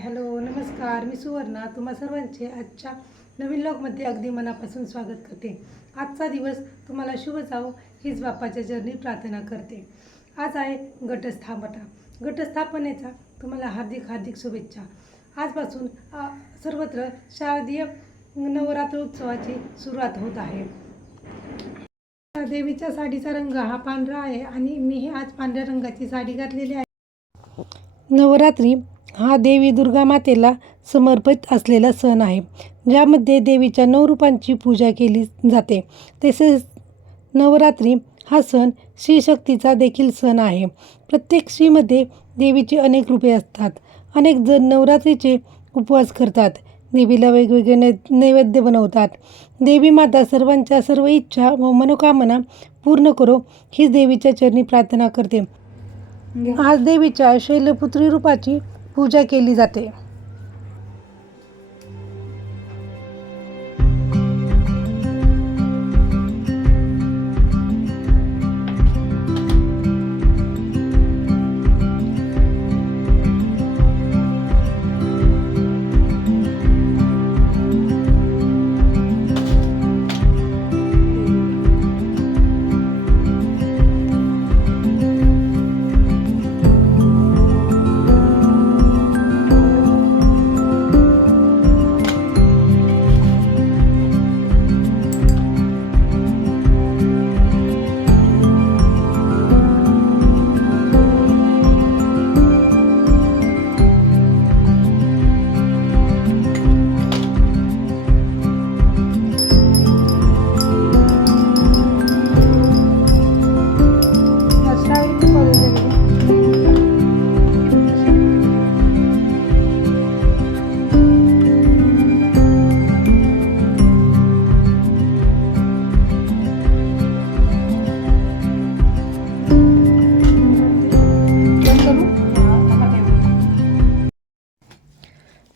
Hello नमस्कार, मी सुवर्णा तुम्हा सर्वांचे आजच्या नवीन व्लॉगमध्ये अगदी मनापासून स्वागत करते। आजचा दिवस तुम्हाला शुभ जावो हीच बाप्पाच्या चरणी प्रार्थना करते। आज आहे घटस्थापनेचा तुम्हाला हार्दिक हार्दिक शुभेच्छा। आजपासून सर्वत्र शारदीय नवरात्र उत्सवाची सुरुवात होत आहे। देवीच्या साडीचा रंग हा पांढरा आहे आणि मी आज पांढऱ्या रंगाची साडी घातलेली आहे। नवरात्री हा देवी दुर्गा मातेला समर्पित असलेला सण आहे, ज्यामध्ये देवीच्या 9 रूपांची पूजा केली जाते। तसेच नवरात्री हा सण श्रीशक्तीचा देखील सण आहे। प्रत्येक श्रीमध्ये देवीची अनेक रूपे असतात। अनेक जण नवरात्रीचे उपवास करतात, देवीला वेगवेगळे नैवेद्य बनवतात। देवी माता सर्वांच्या सर्व इच्छा व मनोकामना पूर्ण करो हीच देवीच्या चरणी प्रार्थना करते। आज देवीच्या शैलपुत्री रूपाची पूजा केली जाते।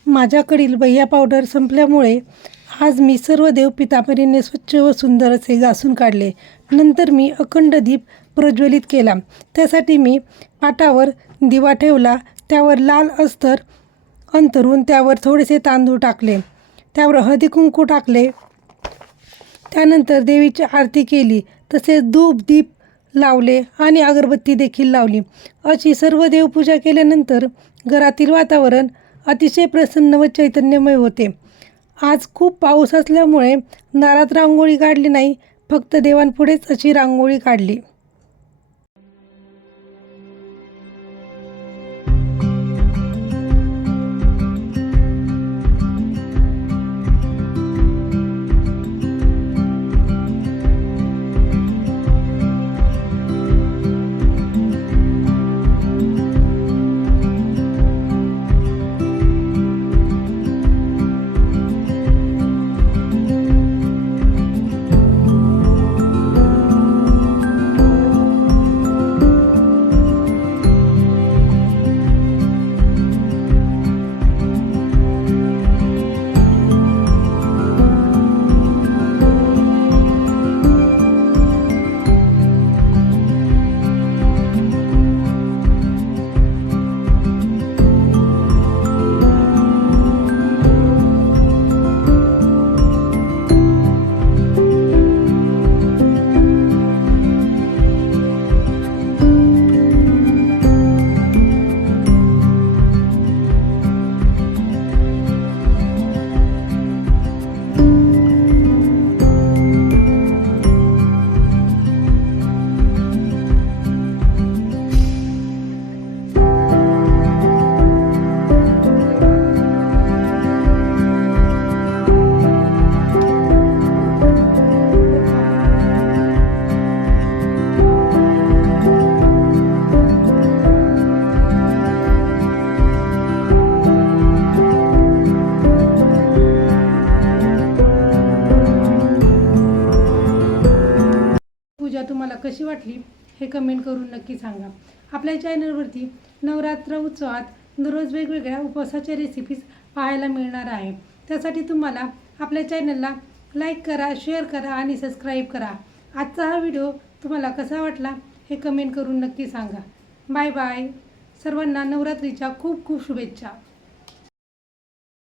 माझ्याकडील बह्या पावडर संपल्यामुळे आज मी सर्व देव पितांबरीने स्वच्छ व सुंदर असे घासून काढले। नंतर मी अखंड दीप प्रज्वलित केला। त्यासाठी मी पाटावर दिवा ठेवला, त्यावर लाल अस्तर अंथरून त्यावर थोडेसे तांदूळ टाकले, त्यावर हळदी कुंकू टाकले। त्यानंतर देवीची आरती केली, तसेच धूप दीप लावले आणि अगरबत्ती देखील लावली। अशी सर्व देवपूजा केल्यानंतर घरातील वातावरण अतिशय प्रसन्न व चैतन्यमय होते। आज खूप पाऊस असल्यामुळे दारात रांगोळी काढली नाही, फक्त देवांपुढेच अशी रांगोळी काढली। तुम्हाला कशी वाटली हे कमेंट करून नक्की सांगा। आपल्या चॅनलवरती नवरात्र उत्सवात दररोज वेगवेगळ्या उपवासाच्या रेसिपीज पाहायला मिळणार आहे। त्यासाठी तुम्हाला आपल्या चॅनलला लाईक करा, शेअर करा आणि सबस्क्राईब करा। आजचा हा व्हिडिओ तुम्हाला कसा वाटला हे कमेंट करून नक्की सांगा। Bye bye. सर्वांना नवरात्रीच्या खूप खूप शुभेच्छा।